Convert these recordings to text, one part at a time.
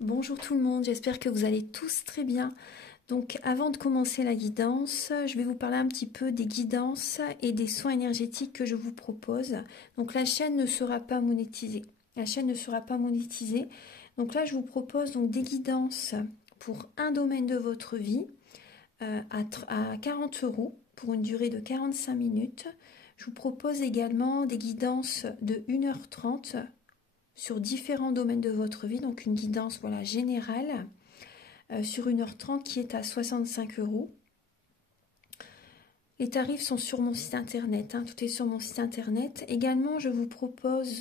Bonjour tout le monde, j'espère que vous allez tous très bien. Donc avant de commencer la guidance, je vais vous parler un petit peu des guidances et des soins énergétiques que je vous propose. Donc la chaîne ne sera pas monétisée. La chaîne ne sera pas monétisée. Donc là je vous propose donc des guidances pour un domaine de votre vie à 40 € pour une durée de 45 minutes. Je vous propose également des guidances de 1h30 sur différents domaines de votre vie, donc une guidance voilà, générale sur 1h30 qui est à 65 €. Les tarifs sont sur mon site internet, tout est sur mon site internet. Également, je vous propose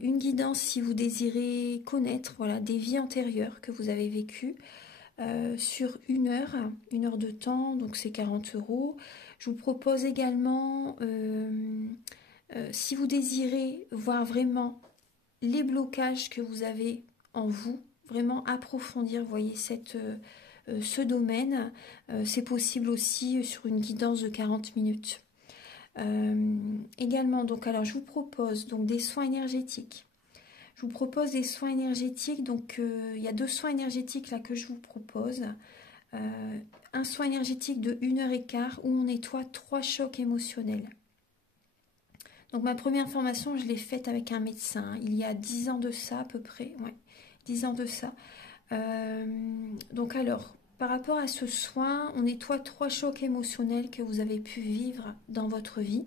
une guidance si vous désirez connaître voilà, des vies antérieures que vous avez vécues sur une heure de temps, donc c'est 40 €. Je vous propose également, si vous désirez voir vraiment les blocages que vous avez en vous, vraiment approfondir, voyez, ce domaine. C'est possible aussi sur une guidance de 40 minutes. Également, donc, alors je vous propose donc des soins énergétiques. Je vous propose des soins énergétiques, donc il y a 2 soins énergétiques là que je vous propose. Un soin énergétique de 1h15 où on nettoie 3 chocs émotionnels. Donc ma première formation, je l'ai faite avec un médecin, il y a 10 ans de ça à peu près, ouais, 10 ans de ça. Donc alors, par rapport à ce soin, on nettoie 3 chocs émotionnels que vous avez pu vivre dans votre vie.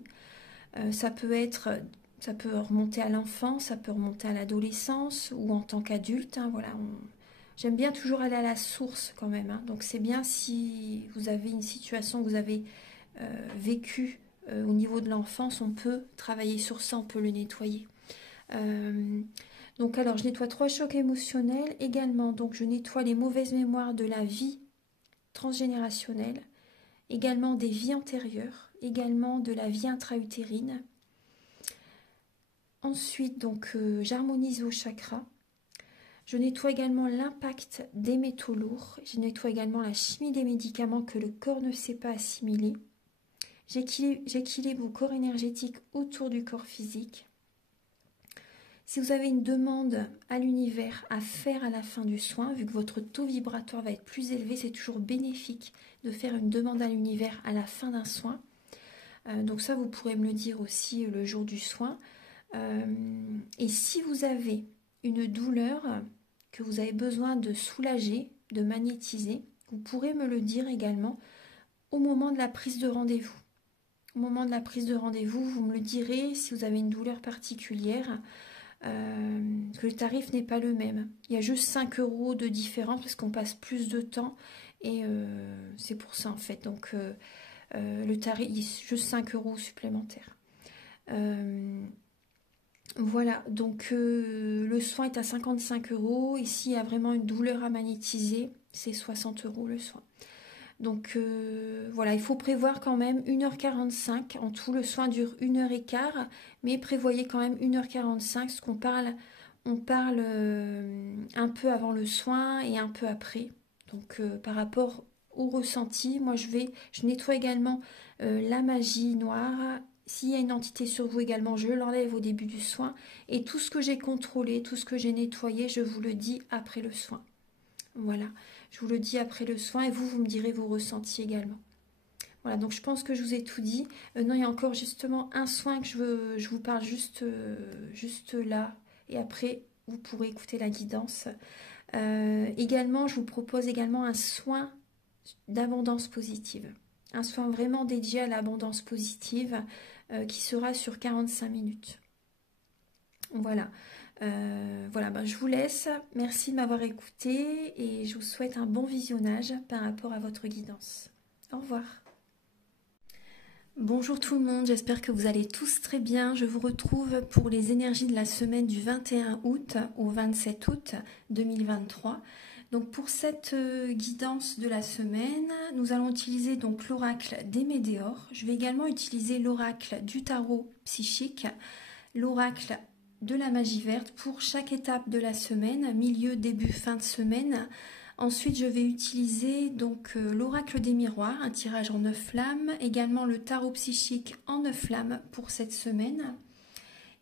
Ça peut remonter à l'enfance, ça peut remonter à l'adolescence ou en tant qu'adulte. Voilà, j'aime bien toujours aller à la source quand même. Donc c'est bien si vous avez une situation que vous avez vécue au niveau de l'enfance, on peut travailler sur ça, on peut le nettoyer. Donc alors je nettoie 3 chocs émotionnels également, donc je nettoie les mauvaises mémoires de la vie transgénérationnelle, également des vies antérieures, également de la vie intra-utérine. Ensuite donc j'harmonise vos chakras. Je nettoie également l'impact des métaux lourds, je nettoie également la chimie des médicaments que le corps ne sait pas assimiler. J'équilibre vos corps énergétiques autour du corps physique. Si vous avez une demande à l'univers à faire à la fin du soin, vu que votre taux vibratoire va être plus élevé, c'est toujours bénéfique de faire une demande à l'univers à la fin d'un soin. Donc ça, vous pourrez me le dire aussi le jour du soin. Et si vous avez une douleur que vous avez besoin de soulager, de magnétiser, vous pourrez me le dire également au moment de la prise de rendez-vous. Au moment de la prise de rendez-vous, vous me le direz si vous avez une douleur particulière. Que le tarif n'est pas le même. Il y a juste 5 € de différence parce qu'on passe plus de temps et c'est pour ça en fait. Donc le tarif, il y a juste 5 € supplémentaires. Voilà, donc le soin est à 55 €. Ici, il y a vraiment une douleur à magnétiser, c'est 60 € le soin. Donc voilà, il faut prévoir quand même 1h45. En tout, le soin dure 1h15, mais prévoyez quand même 1h45, parce qu'on parle, on parle un peu avant le soin et un peu après. Donc par rapport au ressenti, moi je nettoie également la magie noire. S'il y a une entité sur vous également, je l'enlève au début du soin. Et tout ce que j'ai contrôlé, tout ce que j'ai nettoyé, je vous le dis après le soin. Voilà, je vous le dis après le soin et vous me direz vos ressentis également. Voilà, donc je pense que je vous ai tout dit. Non, il y a encore justement un soin que je vous parle juste là. Et après, vous pourrez écouter la guidance. Également, je vous propose également un soin d'abondance positive. Un soin vraiment dédié à l'abondance positive qui sera sur 45 minutes. Voilà. Voilà, je vous laisse. Merci de m'avoir écouté et je vous souhaite un bon visionnage par rapport à votre guidance. Au revoir. Bonjour tout le monde, j'espère que vous allez tous très bien. Je vous retrouve pour les énergies de la semaine du 21 août au 27 août 2023. Donc pour cette guidance de la semaine, nous allons utiliser donc l'oracle des Médéors. Je vais également utiliser l'oracle du tarot psychique, l'oracle de la magie verte pour chaque étape de la semaine, milieu, début, fin de semaine. Ensuite, je vais utiliser donc l'oracle des miroirs, un tirage en 9 flammes, également le tarot psychique en 9 flammes pour cette semaine.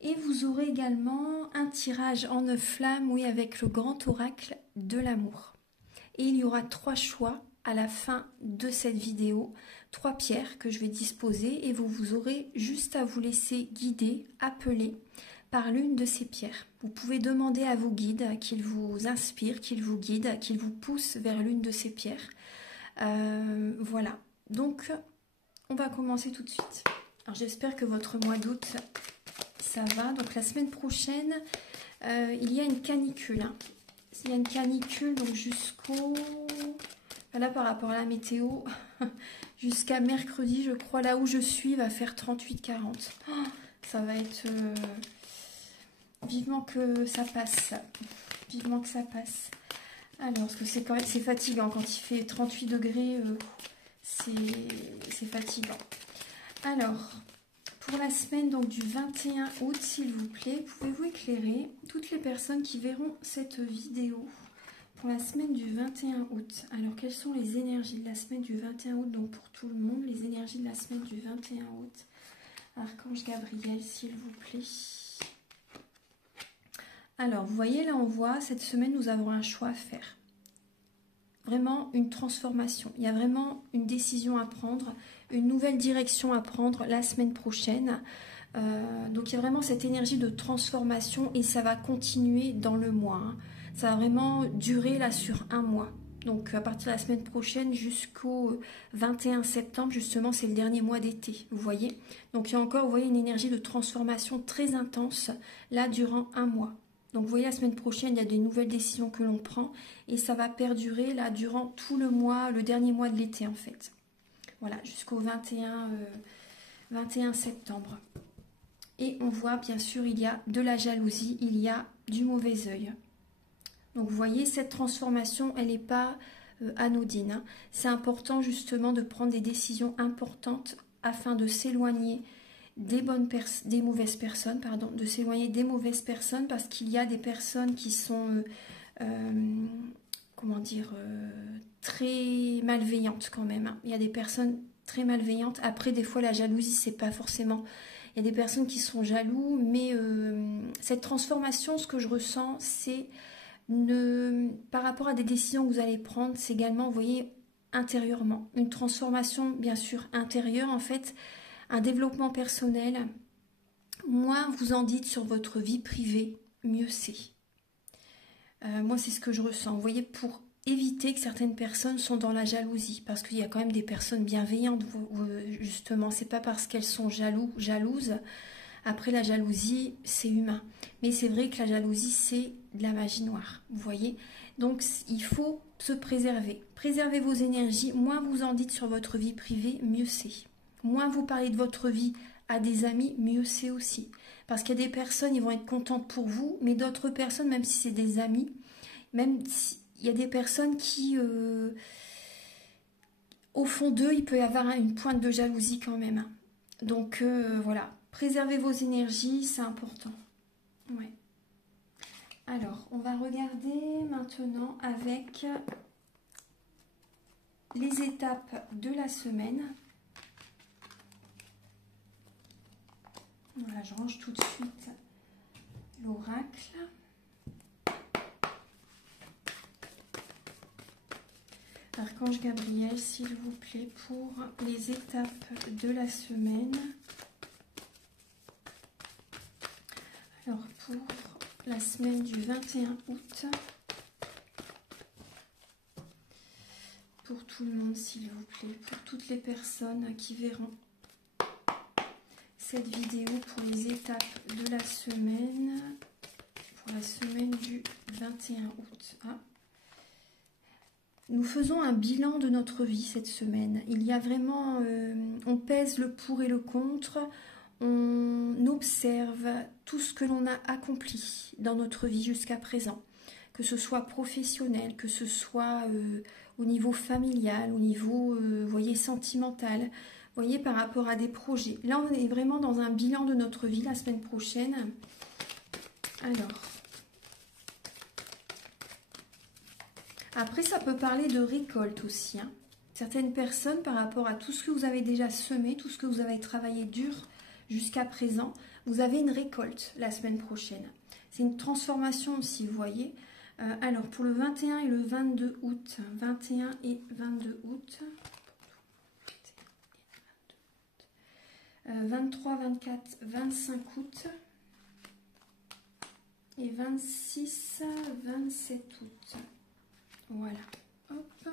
Et vous aurez également un tirage en 9 flammes, oui, avec le grand oracle de l'amour. Et il y aura 3 choix à la fin de cette vidéo, 3 pierres que je vais disposer et vous aurez juste à vous laisser guider, appeler par l'une de ces pierres. Vous pouvez demander à vos guides qu'ils vous inspirent, qu'ils vous guident, qu'ils vous poussent vers l'une de ces pierres. Voilà, donc on va commencer tout de suite. Alors j'espère que votre mois d'août, ça va. Donc la semaine prochaine, il y a une canicule. Hein. Il y a une canicule donc jusqu'au... Là par rapport à la météo, jusqu'à mercredi, je crois, là où je suis, va faire 38-40. Oh, ça va être... Vivement que ça passe. Vivement que ça passe. Alors, parce que c'est quand même c'est fatigant quand il fait 38 degrés, c'est fatigant. Alors, pour la semaine donc du 21 août, s'il vous plaît, pouvez-vous éclairer toutes les personnes qui verront cette vidéo pour la semaine du 21 août? Alors, quelles sont les énergies de la semaine du 21 août? Donc, pour tout le monde, les énergies de la semaine du 21 août. Archange Gabriel, s'il vous plaît. Alors, vous voyez, là, on voit, cette semaine, nous avons un choix à faire. Vraiment une transformation. Il y a vraiment une décision à prendre, une nouvelle direction à prendre la semaine prochaine. Donc, il y a vraiment cette énergie de transformation et ça va continuer dans le mois. Hein. Ça va vraiment durer, là, sur un mois. Donc, à partir de la semaine prochaine jusqu'au 21 septembre, justement, c'est le dernier mois d'été, vous voyez. Donc, il y a encore, vous voyez, une énergie de transformation très intense, là, durant un mois. Donc vous voyez, la semaine prochaine, il y a des nouvelles décisions que l'on prend et ça va perdurer là durant tout le mois, le dernier mois de l'été en fait. Voilà, jusqu'au 21 septembre. Et on voit, bien sûr, il y a de la jalousie, il y a du mauvais œil. Donc vous voyez, cette transformation, elle n'est pas anodine. Hein. C'est important justement de prendre des décisions importantes afin de s'éloigner des mauvaises personnes, pardon, de s'éloigner des mauvaises personnes parce qu'il y a des personnes qui sont, comment dire, très malveillantes quand même. Hein. Il y a des personnes très malveillantes. Après, des fois, la jalousie, c'est pas forcément... Il y a des personnes qui sont jaloux, mais cette transformation, ce que je ressens, c'est par rapport à des décisions que vous allez prendre, c'est également, vous voyez, intérieurement. Une transformation, bien sûr, intérieure, en fait, un développement personnel. Moins vous en dites sur votre vie privée, mieux c'est. Moi, c'est ce que je ressens. Vous voyez, pour éviter que certaines personnes sont dans la jalousie, parce qu'il y a quand même des personnes bienveillantes, justement. C'est pas parce qu'elles sont jalouses. Après, la jalousie, c'est humain. Mais c'est vrai que la jalousie, c'est de la magie noire, vous voyez. Donc, il faut se préserver. Préservez vos énergies. Moins vous en dites sur votre vie privée, mieux c'est. Moins vous parlez de votre vie à des amis, mieux c'est aussi. Parce qu'il y a des personnes, ils vont être contentes pour vous, mais d'autres personnes, même si c'est des amis, même s'il y a des personnes qui, au fond d'eux, il peut y avoir une pointe de jalousie quand même. Donc voilà, préservez vos énergies, c'est important. Ouais. Alors, on va regarder maintenant avec les étapes de la semaine. Voilà, je range tout de suite l'oracle. Archange Gabriel, s'il vous plaît, pour les étapes de la semaine. Alors, pour la semaine du 21 août, pour tout le monde, s'il vous plaît, pour toutes les personnes qui verront cette vidéo pour les étapes de la semaine, pour la semaine du 21 août. Ah. Nous faisons un bilan de notre vie cette semaine. Il y a vraiment, on pèse le pour et le contre, on observe tout ce que l'on a accompli dans notre vie jusqu'à présent, que ce soit professionnel, que ce soit au niveau familial, au niveau, vous voyez, sentimental. Vous voyez, par rapport à des projets. Là, on est vraiment dans un bilan de notre vie la semaine prochaine. Alors. Après, ça peut parler de récolte aussi. Hein. Certaines personnes, par rapport à tout ce que vous avez déjà semé, tout ce que vous avez travaillé dur jusqu'à présent, vous avez une récolte la semaine prochaine. C'est une transformation aussi, vous voyez. Alors, pour le 21 et le 22 août, 21 et 22 août, 23, 24, 25 août et 26, 27 août. Voilà. Hop.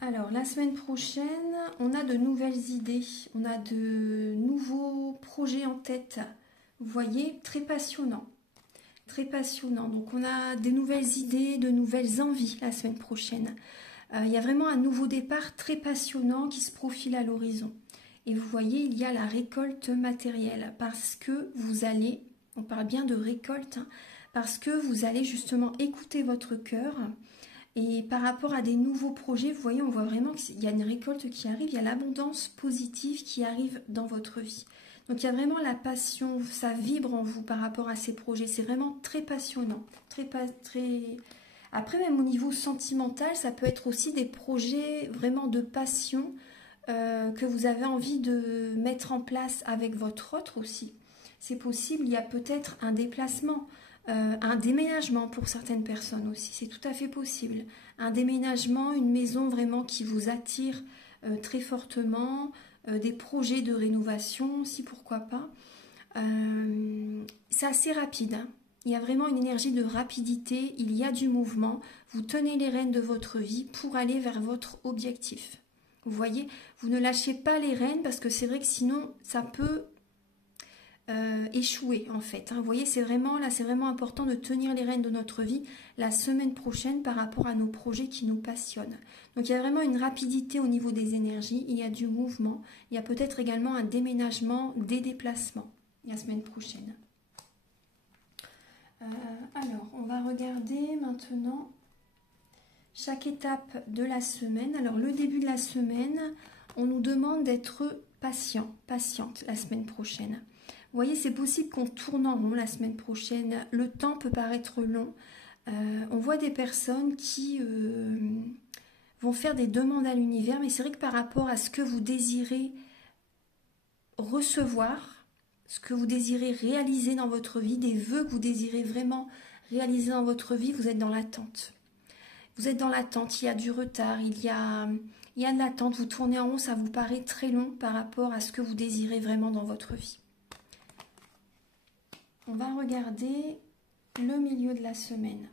Alors, la semaine prochaine, on a de nouvelles idées, on a de nouveaux projets en tête. Vous voyez, très passionnant. Très passionnant. Donc, on a des nouvelles idées, de nouvelles envies la semaine prochaine. Il y a vraiment un nouveau départ très passionnant qui se profile à l'horizon. Et vous voyez, il y a la récolte matérielle parce que vous allez, on parle bien de récolte, hein, parce que vous allez justement écouter votre cœur. Et par rapport à des nouveaux projets, vous voyez, on voit vraiment qu'il y a une récolte qui arrive, il y a l'abondance positive qui arrive dans votre vie. Donc il y a vraiment la passion, ça vibre en vous par rapport à ces projets. C'est vraiment très passionnant. Très... Après, même au niveau sentimental, ça peut être aussi des projets vraiment de passion que vous avez envie de mettre en place avec votre autre aussi. C'est possible, il y a peut-être un déplacement. Un déménagement pour certaines personnes aussi, c'est tout à fait possible. Un déménagement, une maison vraiment qui vous attire très fortement, des projets de rénovation aussi, pourquoi pas. C'est assez rapide, hein. Il y a vraiment une énergie de rapidité, il y a du mouvement. Vous tenez les rênes de votre vie pour aller vers votre objectif. Vous voyez, vous ne lâchez pas les rênes parce que c'est vrai que sinon ça peut échouer en fait. Hein. Vous voyez, c'est vraiment important de tenir les rênes de notre vie la semaine prochaine par rapport à nos projets qui nous passionnent. Donc il y a vraiment une rapidité au niveau des énergies, il y a du mouvement, il y a peut-être également un déménagement, des déplacements la semaine prochaine. Alors, on va regarder maintenant chaque étape de la semaine. Alors, le début de la semaine, on nous demande d'être patient, patiente la semaine prochaine. Vous voyez, c'est possible qu'on tourne en rond la semaine prochaine. Le temps peut paraître long. On voit des personnes qui vont faire des demandes à l'univers, mais c'est vrai que par rapport à ce que vous désirez recevoir, ce que vous désirez réaliser dans votre vie, des vœux que vous désirez vraiment réaliser dans votre vie, vous êtes dans l'attente. Vous êtes dans l'attente, il y a du retard, il y a de l'attente, vous tournez en rond, ça vous paraît très long par rapport à ce que vous désirez vraiment dans votre vie. On va regarder le milieu de la semaine.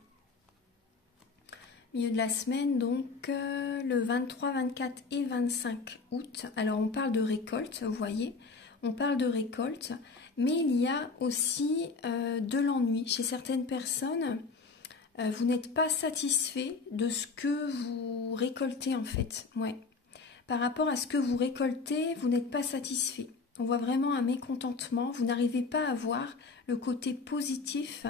Milieu de la semaine, donc le 23, 24 et 25 août. Alors on parle de récolte, vous voyez, on parle de récolte, mais il y a aussi de l'ennui. Chez certaines personnes, vous n'êtes pas satisfait de ce que vous récoltez en fait. Ouais. Par rapport à ce que vous récoltez, vous n'êtes pas satisfait. On voit vraiment un mécontentement, vous n'arrivez pas à voir le côté positif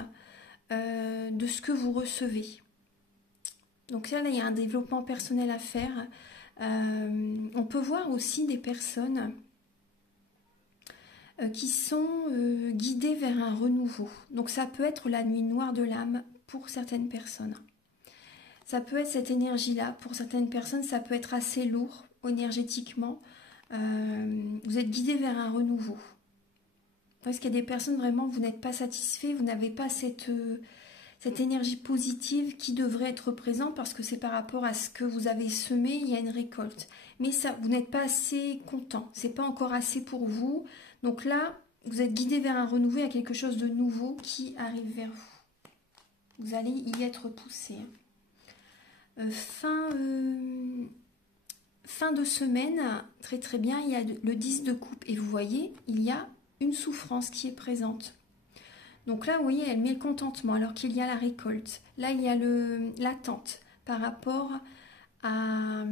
de ce que vous recevez. Donc là, il y a un développement personnel à faire. On peut voir aussi des personnes qui sont guidées vers un renouveau. Donc ça peut être la nuit noire de l'âme pour certaines personnes. Ça peut être cette énergie-là. Pour certaines personnes, ça peut être assez lourd énergétiquement. Vous êtes guidé vers un renouveau. Parce qu'il y a des personnes vraiment, vous n'êtes pas satisfait, vous n'avez pas cette énergie positive qui devrait être présente parce que c'est par rapport à ce que vous avez semé, il y a une récolte. Mais ça, vous n'êtes pas assez content, c'est pas encore assez pour vous. Donc là, vous êtes guidé vers un renouveau, il y a quelque chose de nouveau qui arrive vers vous. Vous allez y être poussé. Fin de semaine, très très bien, il y a le 10 de coupe et vous voyez, il y a une souffrance qui est présente. Donc là, vous voyez, elle met le contentement alors qu'il y a la récolte. Là, il y a l'attente par rapport à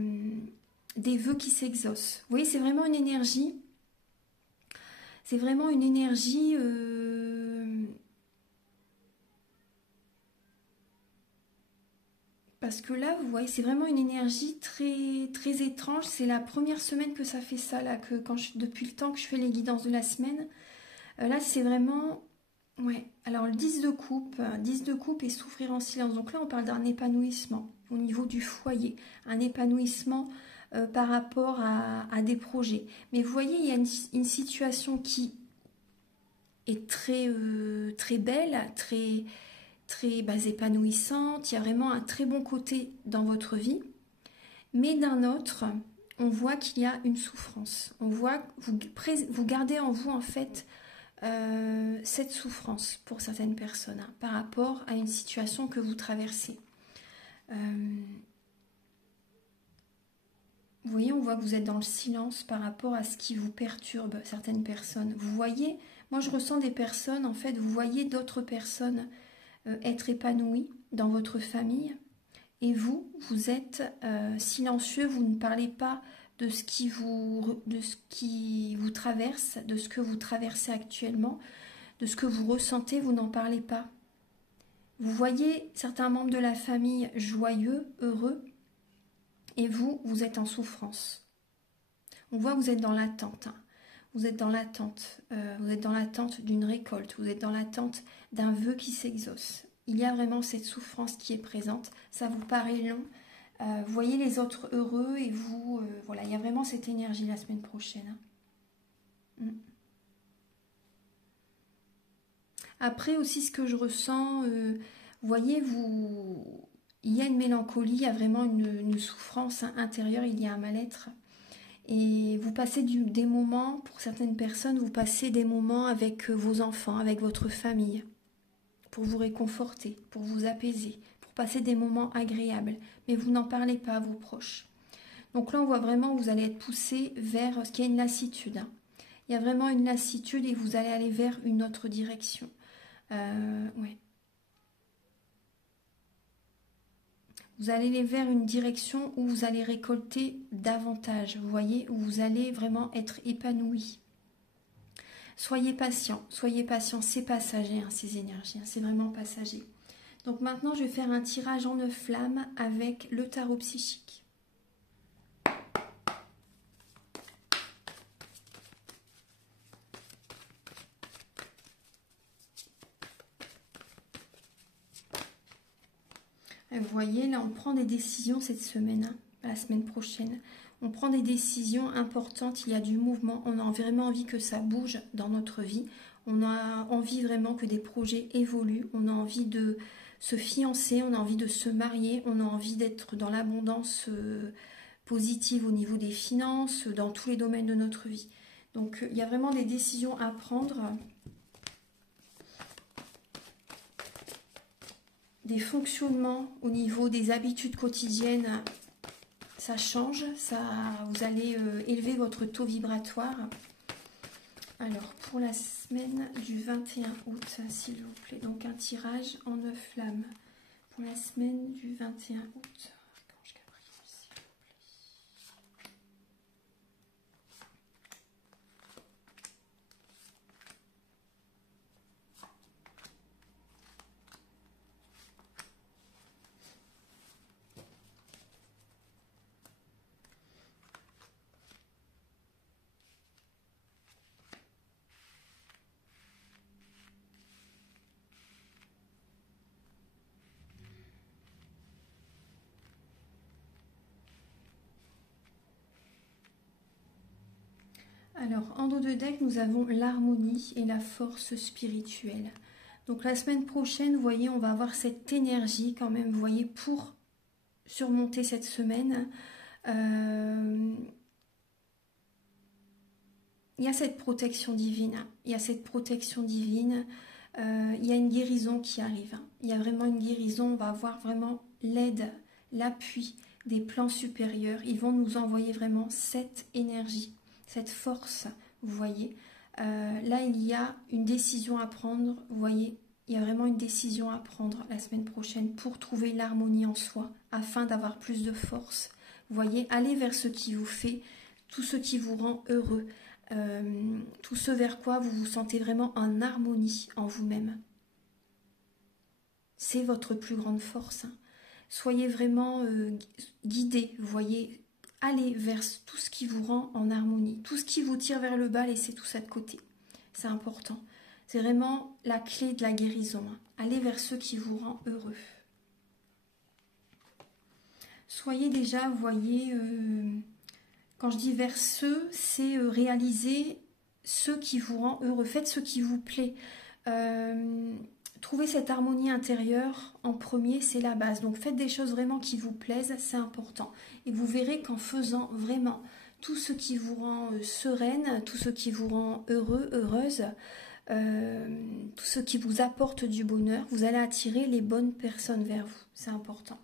des vœux qui s'exaucent. Vous voyez, c'est vraiment une énergie. C'est vraiment une énergie parce que là, vous voyez, c'est vraiment une énergie très, très étrange. C'est la première semaine que ça fait ça, là, depuis le temps que je fais les guidances de la semaine. Là, c'est vraiment Ouais, alors le 10 de coupe et souffrir en silence. Donc là, on parle d'un épanouissement au niveau du foyer, un épanouissement par rapport à des projets. Mais vous voyez, il y a une situation qui est très belle, très épanouissante. Il y a vraiment un très bon côté dans votre vie. Mais d'un autre, on voit qu'il y a une souffrance. On voit que vous gardez en vous, en fait, cette souffrance pour certaines personnes hein, par rapport à une situation que vous traversez. Euh, vous voyez, on voit que vous êtes dans le silence par rapport à ce qui vous perturbe certaines personnes. Vous voyez, moi je ressens des personnes, en fait, vous voyez d'autres personnes être épanouies dans votre famille et vous êtes silencieux, vous ne parlez pas de ce qui vous traverse, de ce que vous traversez actuellement, de ce que vous ressentez, vous n'en parlez pas. Vous voyez certains membres de la famille joyeux, heureux, et vous êtes en souffrance. On voit que vous êtes dans l'attente. Hein. Vous êtes dans l'attente d'une récolte, vous êtes dans l'attente d'un vœu qui s'exauce. Il y a vraiment cette souffrance qui est présente, ça vous paraît long. Vous voyez les autres heureux et vous, voilà, il y a vraiment cette énergie la semaine prochaine. Hein. Après aussi ce que je ressens, vous voyez, il y a une mélancolie, il y a vraiment une souffrance intérieure, il y a un mal-être. Et vous passez des moments, pour certaines personnes, vous passez des moments avec vos enfants, avec votre famille, pour vous réconforter, pour vous apaiser, pour passer des moments agréables. Mais vous n'en parlez pas à vos proches. Donc là, on voit vraiment que vous allez être poussé vers ce qui est une lassitude. Hein. Il y a vraiment une lassitude et vous allez aller vers une autre direction. Ouais. Vous allez aller vers une direction où vous allez récolter davantage, vous voyez, où vous allez vraiment être épanoui. Soyez patient, c'est passager hein, ces énergies, hein, c'est vraiment passager. Donc maintenant, je vais faire un tirage en 9 flammes avec le tarot psychique. Vous voyez, là, on prend des décisions cette semaine, hein, la semaine prochaine. On prend des décisions importantes, il y a du mouvement, on a vraiment envie que ça bouge dans notre vie. On a envie vraiment que des projets évoluent, on a envie de se fiancer, on a envie de se marier, on a envie d'être dans l'abondance positive au niveau des finances, dans tous les domaines de notre vie. Donc, il y a vraiment des décisions à prendre. Des fonctionnements au niveau des habitudes quotidiennes, ça change, vous allez élever votre taux vibratoire. Alors, pour la semaine du 21 août, s'il vous plaît, donc un tirage en 9 flammes. Pour la semaine du 21 août. Alors, en dos de deck, nous avons l'harmonie et la force spirituelle. Donc la semaine prochaine, vous voyez, on va avoir cette énergie quand même, vous voyez, pour surmonter cette semaine. Il y a cette protection divine, il y a cette protection divine, il y a une guérison qui arrive. Il y a vraiment une guérison, on va avoir vraiment l'aide, l'appui des plans supérieurs. Ils vont nous envoyer vraiment cette énergie, cette force, vous voyez. Là, il y a une décision à prendre, vous voyez. Il y a vraiment une décision à prendre la semaine prochaine pour trouver l'harmonie en soi, afin d'avoir plus de force. Vous voyez, allez vers ce qui vous fait, tout ce qui vous rend heureux, tout ce vers quoi vous vous sentez vraiment en harmonie en vous-même. C'est votre plus grande force. Hein. Soyez vraiment guidés, vous voyez, allez vers tout ce qui vous rend en harmonie. Tout ce qui vous tire vers le bas, laissez tout ça de côté. C'est important. C'est vraiment la clé de la guérison. Allez vers ce qui vous rend heureux. Soyez déjà, vous voyez, quand je dis vers ce, c'est réaliser ce qui vous rend heureux. Faites ce qui vous plaît. Trouvez cette harmonie intérieure en premier, c'est la base. Donc faites des choses vraiment qui vous plaisent, c'est important. Et vous verrez qu'en faisant vraiment tout ce qui vous rend sereine, tout ce qui vous rend heureux, heureuse, tout ce qui vous apporte du bonheur, vous allez attirer les bonnes personnes vers vous. C'est important.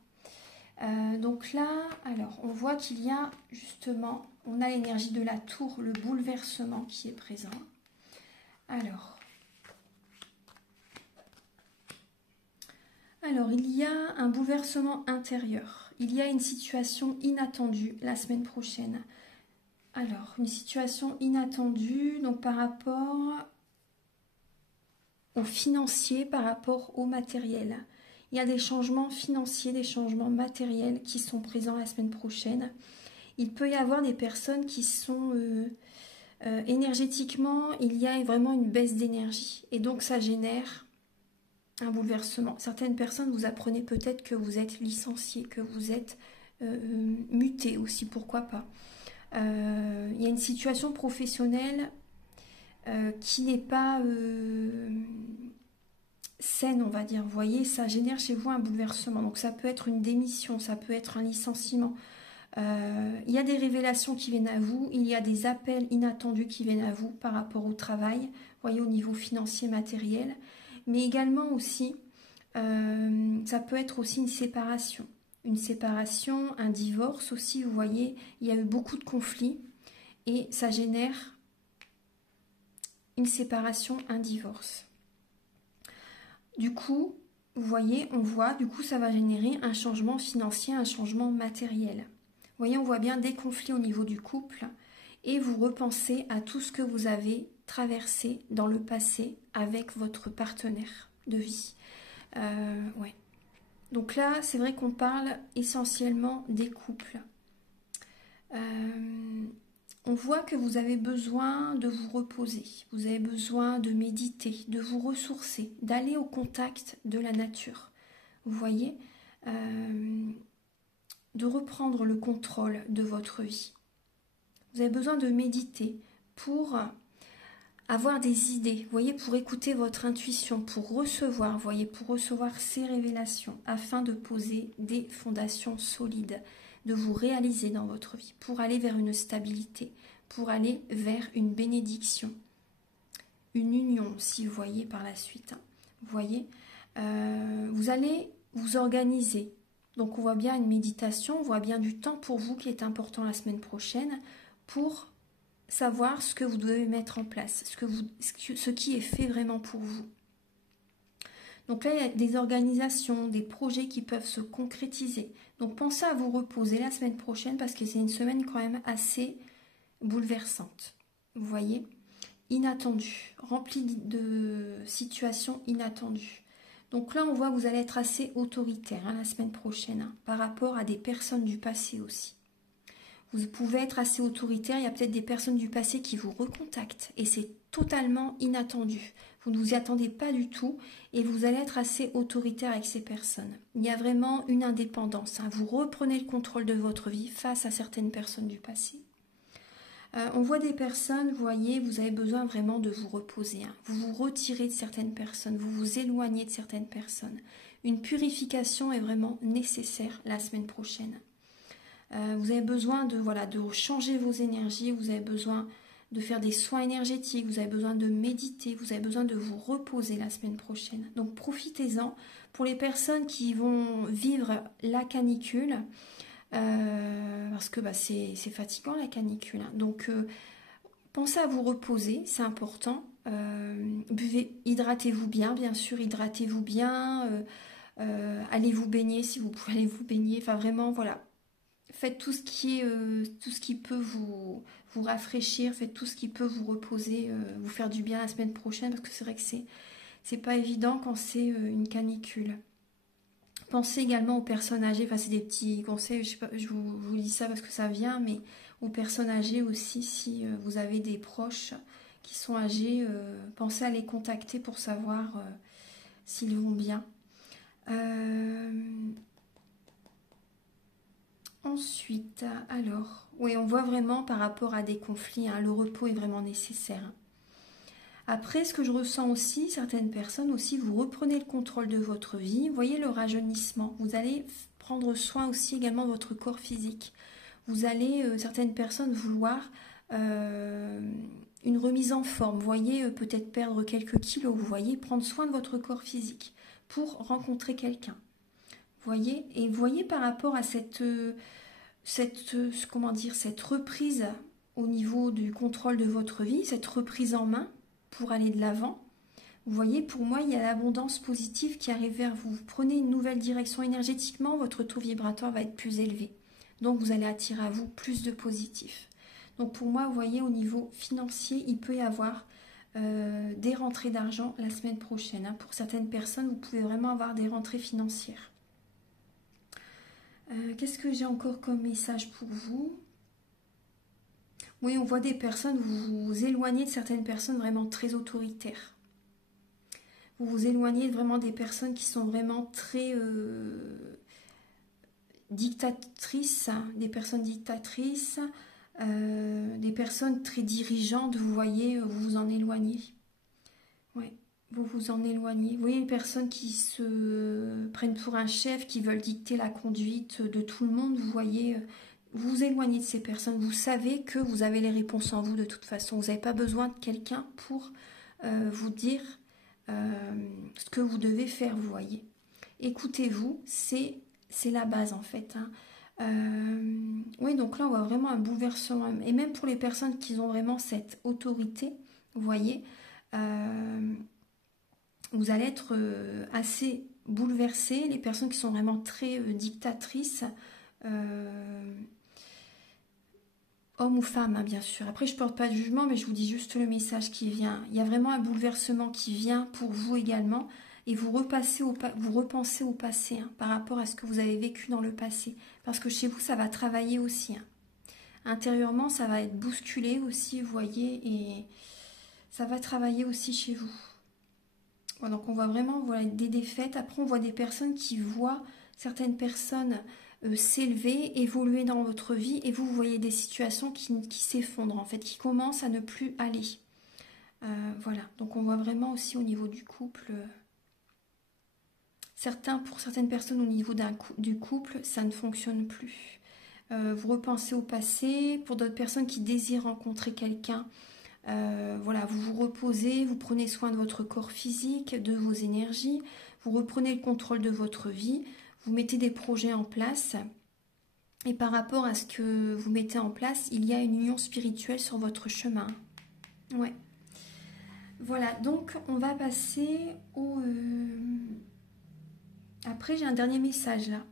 Donc là, alors, on voit qu'il y a justement, on a l'énergie de la tour, le bouleversement qui est présent. Alors, il y a un bouleversement intérieur. Il y a une situation inattendue la semaine prochaine. Alors, une situation inattendue, donc par rapport au financier, par rapport au matériel. Il y a des changements financiers, des changements matériels qui sont présents la semaine prochaine. Il peut y avoir des personnes qui sont énergétiquement, il y a vraiment une baisse d'énergie. Et donc ça génère un bouleversement. Certaines personnes, vous apprenez peut-être que vous êtes licencié, que vous êtes muté aussi, pourquoi pas. Il y a une situation professionnelle qui n'est pas saine, on va dire. Vous voyez, ça génère chez vous un bouleversement. Donc ça peut être une démission, ça peut être un licenciement. Il y a des révélations qui viennent à vous, il y a des appels inattendus qui viennent à vous par rapport au travail, vous voyez, au niveau financier, matériel. Mais également aussi, ça peut être aussi une séparation. Une séparation, un divorce aussi, vous voyez, il y a eu beaucoup de conflits et ça génère une séparation, un divorce. Du coup, vous voyez, on voit, du coup, ça va générer un changement financier, un changement matériel. Vous voyez, on voit bien des conflits au niveau du couple et vous repensez à tout ce que vous avez traversé dans le passé avec votre partenaire de vie. Ouais. Donc là, c'est vrai qu'on parle essentiellement des couples. On voit que vous avez besoin de vous reposer, vous avez besoin de méditer, de vous ressourcer, d'aller au contact de la nature. Vous voyez, de reprendre le contrôle de votre vie. Vous avez besoin de méditer pour avoir des idées, vous voyez, pour écouter votre intuition, pour recevoir, vous voyez, pour recevoir ces révélations, afin de poser des fondations solides, de vous réaliser dans votre vie, pour aller vers une stabilité, pour aller vers une bénédiction, une union, si vous voyez par la suite. Vous voyez, vous allez vous organiser. Donc on voit bien une méditation, on voit bien du temps pour vous qui est important la semaine prochaine pour savoir ce que vous devez mettre en place, ce qui est fait vraiment pour vous. Donc là, il y a des organisations, des projets qui peuvent se concrétiser. Donc pensez à vous reposer la semaine prochaine parce que c'est une semaine quand même assez bouleversante. Vous voyez, inattendue, remplie de situations inattendues. Donc là, on voit que vous allez être assez autoritaire la semaine prochaine par rapport à des personnes du passé aussi. Vous pouvez être assez autoritaire, il y a peut-être des personnes du passé qui vous recontactent et c'est totalement inattendu. Vous ne vous y attendez pas du tout et vous allez être assez autoritaire avec ces personnes. Il y a vraiment une indépendance. Vous reprenez le contrôle de votre vie face à certaines personnes du passé. On voit des personnes, vous voyez, vous avez besoin vraiment de vous reposer. Vous vous retirez de certaines personnes, vous vous éloignez de certaines personnes. Une purification est vraiment nécessaire la semaine prochaine. Vous avez besoin de changer vos énergies, vous avez besoin de faire des soins énergétiques, vous avez besoin de méditer, vous avez besoin de vous reposer la semaine prochaine. Donc profitez-en. Pour les personnes qui vont vivre la canicule, parce que c'est fatigant la canicule. Donc pensez à vous reposer, c'est important. Hydratez-vous bien sûr, hydratez-vous bien. Allez vous baigner si vous pouvez aller vous baigner. Enfin vraiment, voilà. Faites tout ce qui peut vous rafraîchir, faites tout ce qui peut vous reposer, vous faire du bien la semaine prochaine, parce que c'est vrai que c'est pas évident quand c'est une canicule. Pensez également aux personnes âgées, enfin c'est des petits conseils, je sais pas, je vous dis ça parce que ça vient, mais aux personnes âgées aussi, si vous avez des proches qui sont âgés, pensez à les contacter pour savoir s'ils vont bien. Ensuite, alors, oui, on voit vraiment par rapport à des conflits, hein, le repos est vraiment nécessaire. Après, ce que je ressens aussi, certaines personnes aussi, vous reprenez le contrôle de votre vie. Vous voyez le rajeunissement. Vous allez prendre soin aussi également de votre corps physique. Vous allez, certaines personnes, vouloir une remise en forme. Vous voyez, peut-être perdre quelques kilos. Vous voyez, prendre soin de votre corps physique pour rencontrer quelqu'un. Vous voyez, et vous voyez par rapport à cette comment dire, cette reprise au niveau du contrôle de votre vie, cette reprise en main pour aller de l'avant. Vous voyez, pour moi, il y a l'abondance positive qui arrive vers vous. Vous prenez une nouvelle direction énergétiquement, votre taux vibratoire va être plus élevé. Donc, vous allez attirer à vous plus de positif. Donc, pour moi, vous voyez, au niveau financier, il peut y avoir des rentrées d'argent la semaine prochaine. Hein. Pour certaines personnes, vous pouvez vraiment avoir des rentrées financières. Qu'est-ce que j'ai encore comme message pour vous? Oui, on voit des personnes, vous vous éloignez de certaines personnes vraiment très autoritaires. Vous vous éloignez vraiment des personnes qui sont vraiment très dictatrices, hein, des personnes dictatrices, des personnes très dirigeantes, vous voyez, vous vous en éloignez. Oui, vous vous en éloignez. Vous voyez les personnes qui se prennent pour un chef, qui veulent dicter la conduite de tout le monde, vous voyez, vous vous éloignez de ces personnes. Vous savez que vous avez les réponses en vous de toute façon. Vous n'avez pas besoin de quelqu'un pour vous dire ce que vous devez faire, vous voyez. Écoutez-vous, c'est la base en fait. Hein. Oui, donc là, on voit vraiment un bouleversement. Et même pour les personnes qui ont vraiment cette autorité, vous voyez, vous allez être assez bouleversés. Les personnes qui sont vraiment très dictatrices, hommes ou femmes, hein, bien sûr. Après, je ne porte pas de jugement, mais je vous dis juste le message qui vient. Il y a vraiment un bouleversement qui vient pour vous également. Et vous repensez au passé, hein, par rapport à ce que vous avez vécu dans le passé. Parce que chez vous, ça va travailler aussi. Hein. Intérieurement, ça va être bousculé aussi, vous voyez, et ça va travailler aussi chez vous. Voilà, donc on voit vraiment des défaites. Après, on voit des personnes qui voient certaines personnes s'élever, évoluer dans votre vie, et vous voyez des situations qui s'effondrent, en fait, qui commencent à ne plus aller. Voilà, donc on voit vraiment aussi au niveau du couple... Pour certaines personnes, au niveau du couple, ça ne fonctionne plus. Vous repensez au passé. Pour d'autres personnes qui désirent rencontrer quelqu'un, voilà, vous vous reposez, vous prenez soin de votre corps physique, de vos énergies, vous reprenez le contrôle de votre vie, vous mettez des projets en place. Et par rapport à ce que vous mettez en place, il y a une union spirituelle sur votre chemin. Ouais. Voilà, donc on va passer au... Après, j'ai un dernier message là.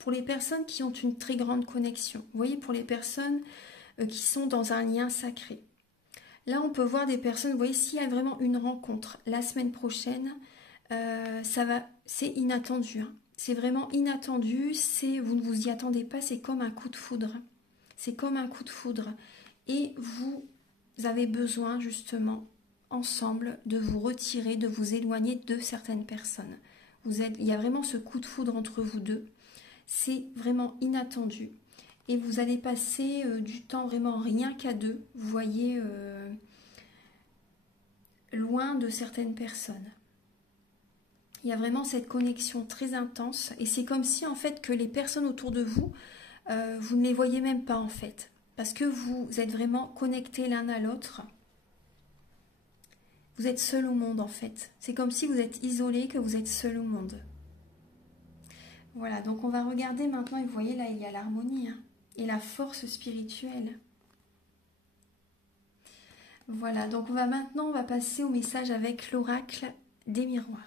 Pour les personnes qui ont une très grande connexion. Vous voyez, pour les personnes qui sont dans un lien sacré. Là, on peut voir des personnes, vous voyez, s'il y a vraiment une rencontre la semaine prochaine, c'est inattendu. Hein. C'est vraiment inattendu, vous ne vous y attendez pas, c'est comme un coup de foudre. C'est comme un coup de foudre. Et vous avez besoin, justement, ensemble, de vous retirer, de vous éloigner de certaines personnes. Il y a vraiment ce coup de foudre entre vous deux. C'est vraiment inattendu. Et vous allez passer du temps vraiment rien qu'à deux. Vous voyez, loin de certaines personnes. Il y a vraiment cette connexion très intense. Et c'est comme si, en fait, que les personnes autour de vous, vous ne les voyez même pas, en fait. Parce que vous êtes vraiment connectés l'un à l'autre. Vous êtes seul au monde, en fait. C'est comme si vous êtes isolés, que vous êtes seul au monde. Voilà, donc on va regarder maintenant, et vous voyez, là, il y a l'harmonie, hein, et la force spirituelle. Voilà, donc on va passer au message avec l'oracle des miroirs.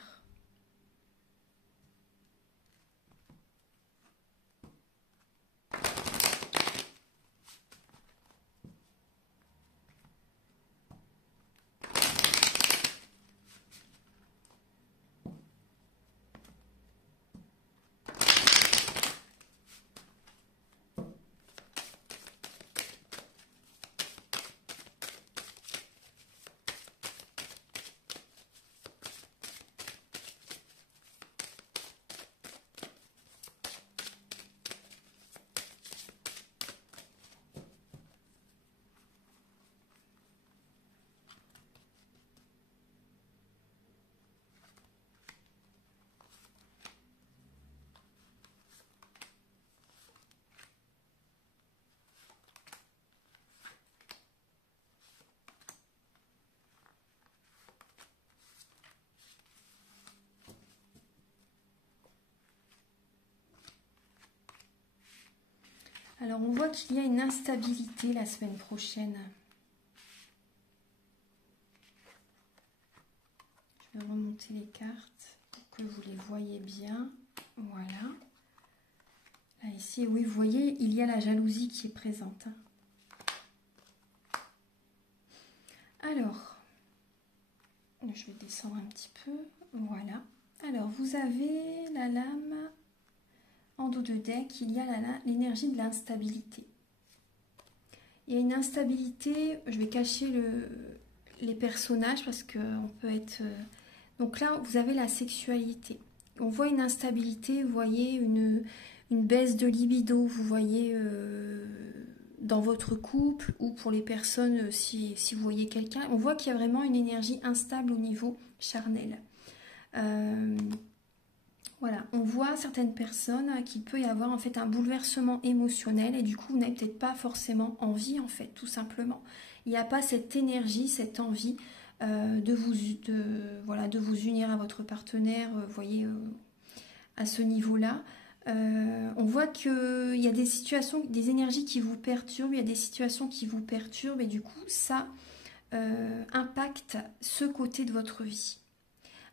Alors, on voit qu'il y a une instabilité la semaine prochaine. Je vais remonter les cartes pour que vous les voyez bien. Voilà. Là, ici, oui, vous voyez, il y a la jalousie qui est présente. Alors, je vais descendre un petit peu. Voilà. Alors, vous avez la lame en dos de deck. Il y a l'énergie de l'instabilité. Il y a une instabilité. Je vais cacher les personnages parce qu'on peut être... Donc là, vous avez la sexualité. On voit une instabilité, vous voyez une baisse de libido, vous voyez dans votre couple ou pour les personnes, si vous voyez quelqu'un. On voit qu'il y a vraiment une énergie instable au niveau charnel. Voilà, on voit certaines personnes qu'il peut y avoir en fait un bouleversement émotionnel et du coup vous n'avez peut-être pas forcément envie en fait, tout simplement. Il n'y a pas cette énergie, cette envie de vous unir à votre partenaire, vous voyez, à ce niveau-là. On voit qu'il y a des situations, des énergies qui vous perturbent, il y a des situations qui vous perturbent et du coup ça impacte ce côté de votre vie.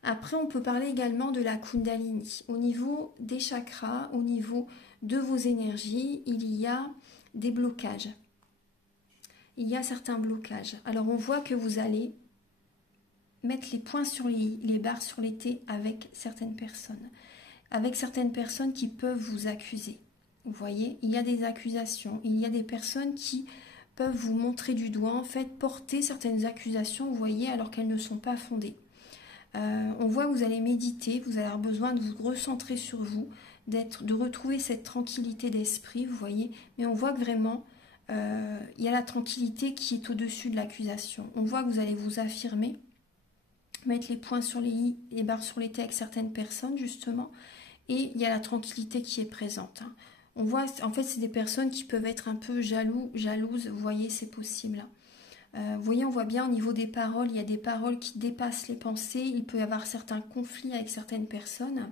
Après, on peut parler également de la Kundalini. Au niveau des chakras, au niveau de vos énergies, il y a des blocages. Il y a certains blocages. Alors, on voit que vous allez mettre les points sur les i, les barres sur les t avec certaines personnes. Avec certaines personnes qui peuvent vous accuser. Vous voyez, il y a des accusations. Il y a des personnes qui peuvent vous montrer du doigt, en fait, porter certaines accusations, vous voyez, alors qu'elles ne sont pas fondées. On voit que vous allez méditer, vous allez avoir besoin de vous recentrer sur vous, de retrouver cette tranquillité d'esprit, vous voyez. Mais on voit que vraiment, il y a la tranquillité qui est au-dessus de l'accusation. On voit que vous allez vous affirmer, mettre les points sur les i, les barres sur les t avec certaines personnes, justement. Et il y a la tranquillité qui est présente. On voit, en fait, c'est des personnes qui peuvent être un peu jalouses, vous voyez, c'est possible. Vous voyez, on voit bien au niveau des paroles, il y a des paroles qui dépassent les pensées, il peut y avoir certains conflits avec certaines personnes.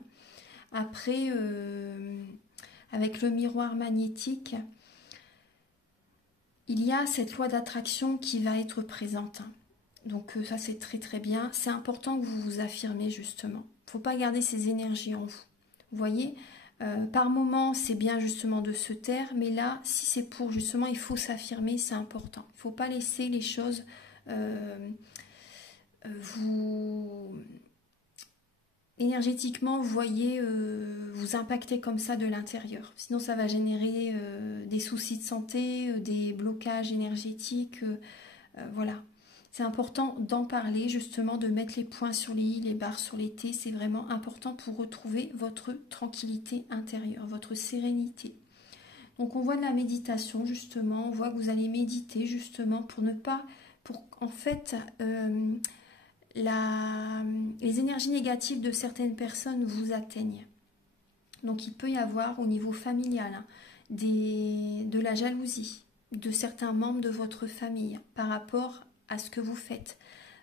Après, avec le miroir magnétique, il y a cette loi d'attraction qui va être présente. Donc ça, c'est très très bien. C'est important que vous vous affirmez justement. Il ne faut pas garder ces énergies en vous. Vous voyez, par moment, c'est bien justement de se taire, mais là, si c'est pour justement, il faut s'affirmer, c'est important. Il ne faut pas laisser les choses énergétiquement, vous voyez, vous impacter comme ça de l'intérieur. Sinon, ça va générer des soucis de santé, des blocages énergétiques, voilà. C'est important d'en parler, justement, de mettre les points sur les i, les barres sur les t. C'est vraiment important pour retrouver votre tranquillité intérieure, votre sérénité. Donc, on voit de la méditation, justement. On voit que vous allez méditer, justement, en fait, les énergies négatives de certaines personnes vous atteignent. Donc, il peut y avoir, au niveau familial, de la jalousie de certains membres de votre famille par rapport à ce que vous faites.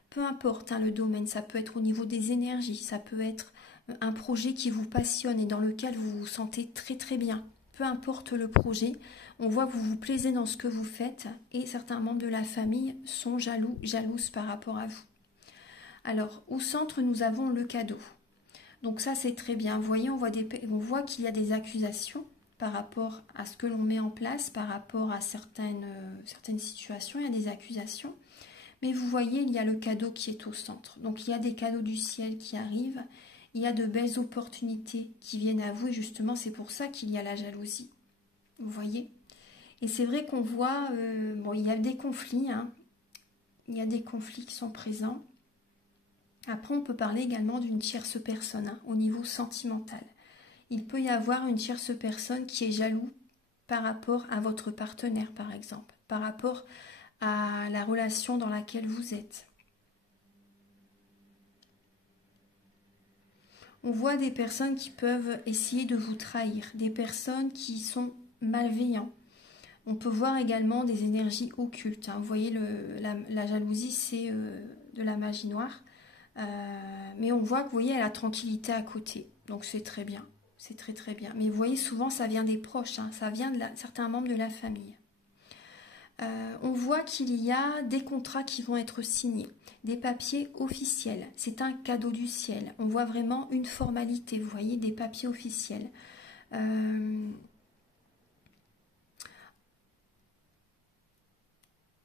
Peu importe le domaine, ça peut être au niveau des énergies, ça peut être un projet qui vous passionne et dans lequel vous vous sentez très très bien. Peu importe le projet, on voit que vous vous plaisez dans ce que vous faites et certains membres de la famille sont jalouses par rapport à vous. Alors, au centre, nous avons le cadeau. Donc ça, c'est très bien. Vous voyez, on voit qu'il y a des accusations par rapport à ce que l'on met en place, par rapport à certaines situations, il y a des accusations. Mais vous voyez, il y a le cadeau qui est au centre. Donc il y a des cadeaux du ciel qui arrivent, il y a de belles opportunités qui viennent à vous et justement c'est pour ça qu'il y a la jalousie. Vous voyez? Et c'est vrai qu'on voit, il y a des conflits, il y a des conflits qui sont présents. Après, on peut parler également d'une tierce personne au niveau sentimental. Il peut y avoir une tierce personne qui est jaloux par rapport à votre partenaire, par exemple, par rapport à la relation dans laquelle vous êtes. On voit des personnes qui peuvent essayer de vous trahir, des personnes qui sont malveillantes. On peut voir également des énergies occultes. Vous voyez, la jalousie, c'est de la magie noire. Mais on voit que vous voyez, elle a la tranquillité à côté. Donc c'est très bien. C'est très très bien. Mais vous voyez, souvent ça vient des proches, hein, ça vient de certains membres de la famille. On voit qu'il y a des contrats qui vont être signés, des papiers officiels. C'est un cadeau du ciel. On voit vraiment une formalité, vous voyez, des papiers officiels.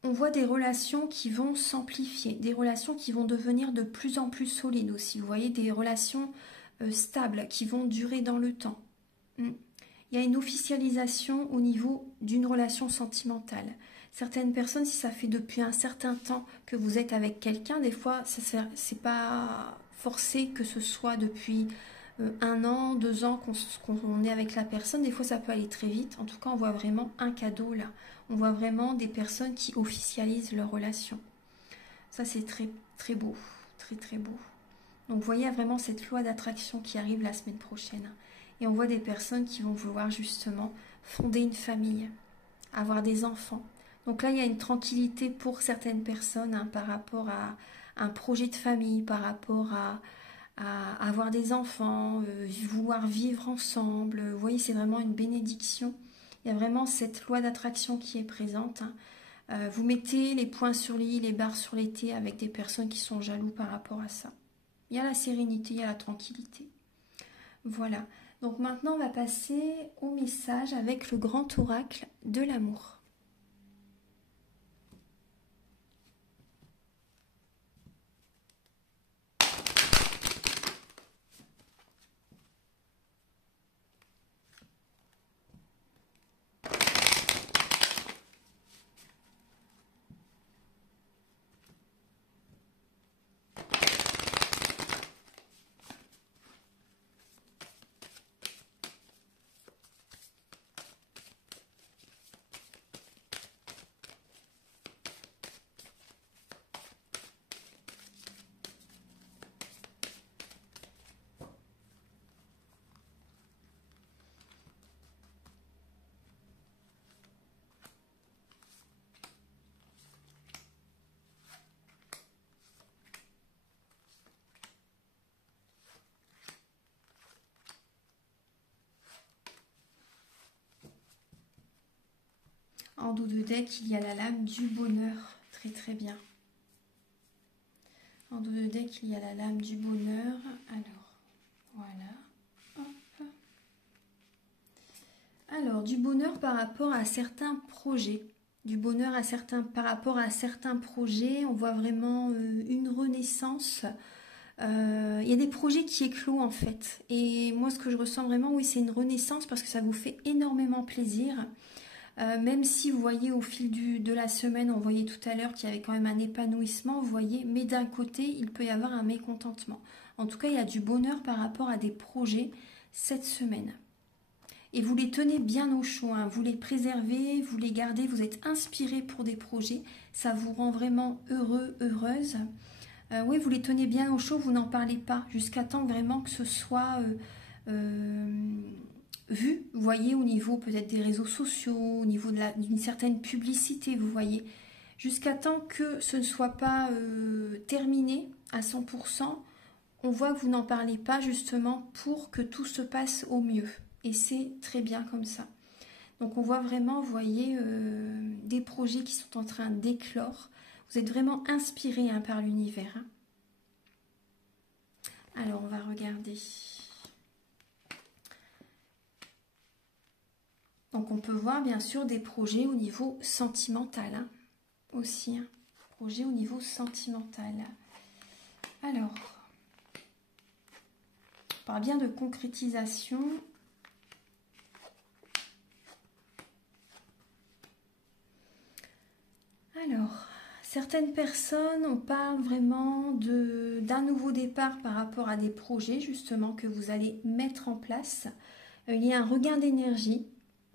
On voit des relations qui vont s'amplifier, des relations qui vont devenir de plus en plus solides aussi. Vous voyez, des relations stables qui vont durer dans le temps. Il y a une officialisation au niveau d'une relation sentimentale. Certaines personnes, si ça fait depuis un certain temps que vous êtes avec quelqu'un, des fois, c'est pas forcé que ce soit depuis 1 an, 2 ans qu'on est avec la personne. Des fois, ça peut aller très vite. En tout cas, on voit vraiment un cadeau là. On voit vraiment des personnes qui officialisent leur relation. Ça, c'est très, très beau. Très, très beau. Donc, vous voyez vraiment cette loi d'attraction qui arrive la semaine prochaine. Et on voit des personnes qui vont vouloir justement fonder une famille, avoir des enfants. Donc là, il y a une tranquillité pour certaines personnes hein, par rapport à un projet de famille, par rapport à avoir des enfants, vouloir vivre ensemble. Vous voyez, c'est vraiment une bénédiction. Il y a vraiment cette loi d'attraction qui est présente. Hein. Vous mettez les points sur les i, les barres sur les t avec des personnes qui sont jaloux par rapport à ça. Il y a la sérénité, il y a la tranquillité. Voilà. Donc maintenant, on va passer au message avec le grand oracle de l'amour. En dos de deck, il y a la lame du bonheur. Très très bien. En dos de deck, il y a la lame du bonheur. Alors, voilà. Hop. Alors, du bonheur par rapport à certains projets. Du bonheur par rapport à certains projets. On voit vraiment une renaissance. Il y a des projets qui éclosent en fait. Et moi, ce que je ressens vraiment, oui, c'est une renaissance parce que ça vous fait énormément plaisir. Même si vous voyez au fil de la semaine, on voyait tout à l'heure qu'il y avait quand même un épanouissement, vous voyez, mais d'un côté, il peut y avoir un mécontentement. En tout cas, il y a du bonheur par rapport à des projets cette semaine. Et vous les tenez bien au chaud, hein. Vous les préservez, vous les gardez, vous êtes inspiré pour des projets, ça vous rend vraiment heureux, heureuse. Oui, vous les tenez bien au chaud, vous n'en parlez pas, jusqu'à temps vraiment que ce soit... vu, vous voyez, au niveau peut-être des réseaux sociaux, au niveau d'une certaine publicité, vous voyez, jusqu'à temps que ce ne soit pas terminé à 100%, on voit que vous n'en parlez pas justement pour que tout se passe au mieux. Et c'est très bien comme ça. Donc on voit vraiment, vous voyez, des projets qui sont en train d'éclore. Vous êtes vraiment inspiré hein, par l'univers. Hein. Alors on va regarder... Donc on peut voir bien sûr des projets au niveau sentimental hein, aussi. Hein, projets au niveau sentimental. Alors, on parle bien de concrétisation. Alors, certaines personnes, on parle vraiment d'un nouveau départ par rapport à des projets justement que vous allez mettre en place. Il y a un regain d'énergie.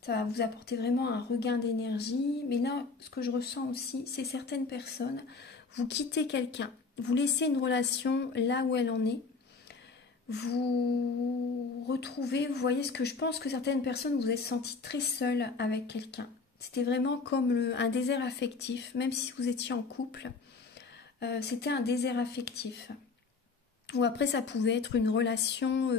Ça va vous apporter vraiment un regain d'énergie. Mais là, ce que je ressens aussi, c'est certaines personnes, vous quittez quelqu'un, vous laissez une relation là où elle en est. Vous retrouvez, vous voyez ce que je pense que certaines personnes vous êtes senties très seules avec quelqu'un. C'était vraiment comme un désert affectif, même si vous étiez en couple. C'était un désert affectif. Ou après, ça pouvait être une relation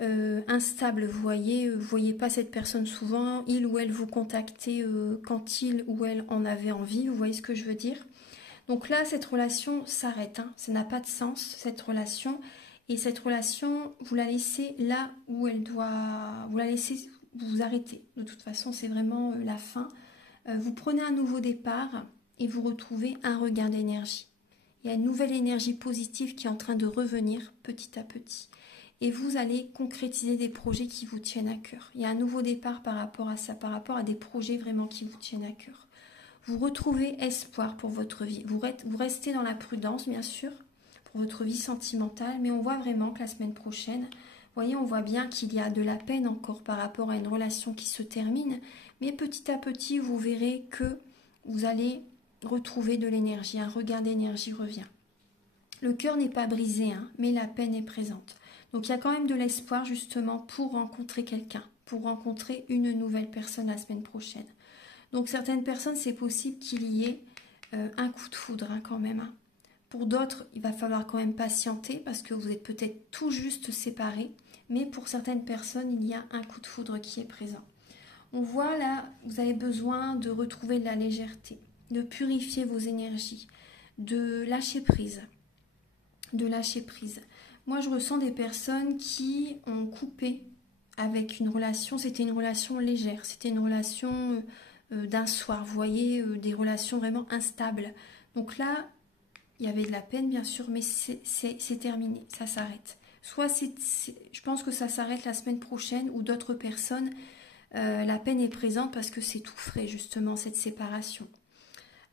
instable. Vous voyez pas cette personne souvent, il ou elle vous contactait quand il ou elle en avait envie, vous voyez ce que je veux dire. Donc là, cette relation s'arrête, hein. Ça n'a pas de sens, cette relation. Et cette relation, vous la laissez là où elle doit... Vous la laissez, vous arrêtez. De toute façon, c'est vraiment la fin. Vous prenez un nouveau départ et vous retrouvez un regain d'énergie. Il y a une nouvelle énergie positive qui est en train de revenir petit à petit. Et vous allez concrétiser des projets qui vous tiennent à cœur. Il y a un nouveau départ par rapport à ça, par rapport à des projets vraiment qui vous tiennent à cœur. Vous retrouvez espoir pour votre vie. Vous restez dans la prudence, bien sûr, pour votre vie sentimentale, mais on voit vraiment que la semaine prochaine, vous voyez, on voit bien qu'il y a de la peine encore par rapport à une relation qui se termine, mais petit à petit, vous verrez que vous allez retrouver de l'énergie, un regain d'énergie revient. Le cœur n'est pas brisé, hein, mais la peine est présente. Donc il y a quand même de l'espoir justement pour rencontrer quelqu'un, pour rencontrer une nouvelle personne la semaine prochaine. Donc certaines personnes, c'est possible qu'il y ait un coup de foudre hein, quand même. Hein. Pour d'autres, il va falloir quand même patienter parce que vous êtes peut-être tout juste séparés. Mais pour certaines personnes, il y a un coup de foudre qui est présent. On voit là, vous avez besoin de retrouver de la légèreté, de purifier vos énergies, de lâcher prise. De lâcher prise. Moi, je ressens des personnes qui ont coupé avec une relation. C'était une relation légère, c'était une relation... d'un soir, vous voyez, des relations vraiment instables. Donc là, il y avait de la peine bien sûr, mais c'est terminé, ça s'arrête. Soit je pense que ça s'arrête la semaine prochaine ou d'autres personnes, la peine est présente parce que c'est tout frais justement cette séparation.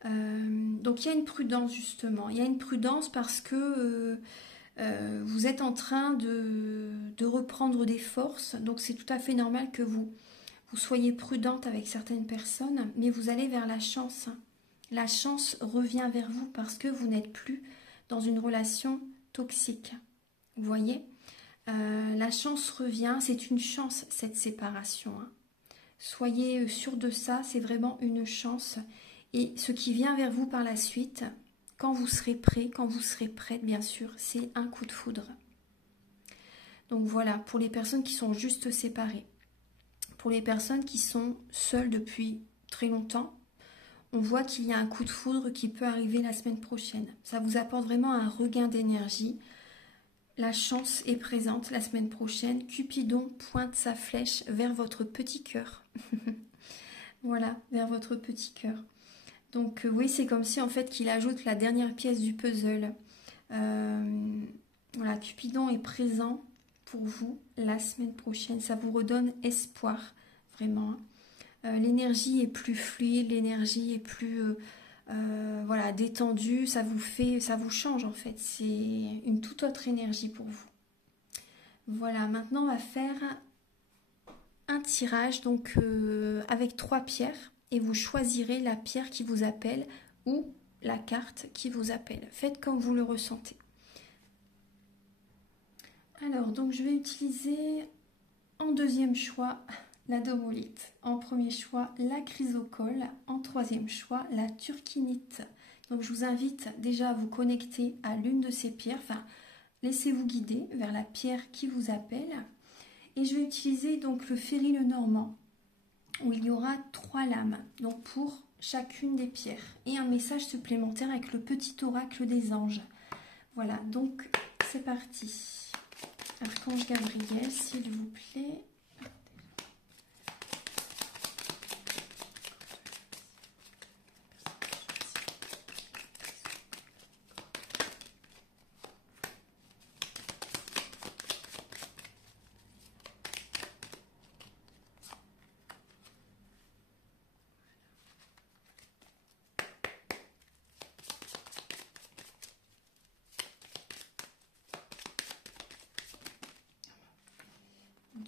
Donc il y a une prudence justement, il y a une prudence parce que vous êtes en train de reprendre des forces, donc c'est tout à fait normal que vous soyez prudente avec certaines personnes, mais vous allez vers la chance. La chance revient vers vous parce que vous n'êtes plus dans une relation toxique. Vous voyez, la chance revient, c'est une chance cette séparation. Hein. Soyez sûr de ça, c'est vraiment une chance. Et ce qui vient vers vous par la suite, quand vous serez prêt, quand vous serez prête, bien sûr, c'est un coup de foudre. Donc voilà, pour les personnes qui sont juste séparées. Pour les personnes qui sont seules depuis très longtemps, on voit qu'il y a un coup de foudre qui peut arriver la semaine prochaine. Ça vous apporte vraiment un regain d'énergie. La chance est présente la semaine prochaine. Cupidon pointe sa flèche vers votre petit cœur. Voilà, vers votre petit cœur. Donc oui, c'est comme si en fait qu'il ajoute la dernière pièce du puzzle. Voilà, Cupidon est présent pour vous la semaine prochaine. Ça vous redonne espoir, vraiment. L'énergie est plus fluide, l'énergie est plus voilà, détendue. Ça vous change en fait. C'est une toute autre énergie pour vous. Voilà, maintenant on va faire un tirage donc avec 3 pierres et vous choisirez la pierre qui vous appelle ou la carte qui vous appelle. Faites comme vous le ressentez. Alors, donc je vais utiliser en deuxième choix la domolite, en premier choix la chrysocole, en troisième choix la turquinite. Donc je vous invite déjà à vous connecter à l'une de ces pierres, enfin laissez-vous guider vers la pierre qui vous appelle. Et je vais utiliser donc le ferrule normand où il y aura 3 lames, donc pour chacune des pierres. Et un message supplémentaire avec le petit oracle des anges. Voilà, donc c'est parti. Archange Gabriel, s'il vous plaît.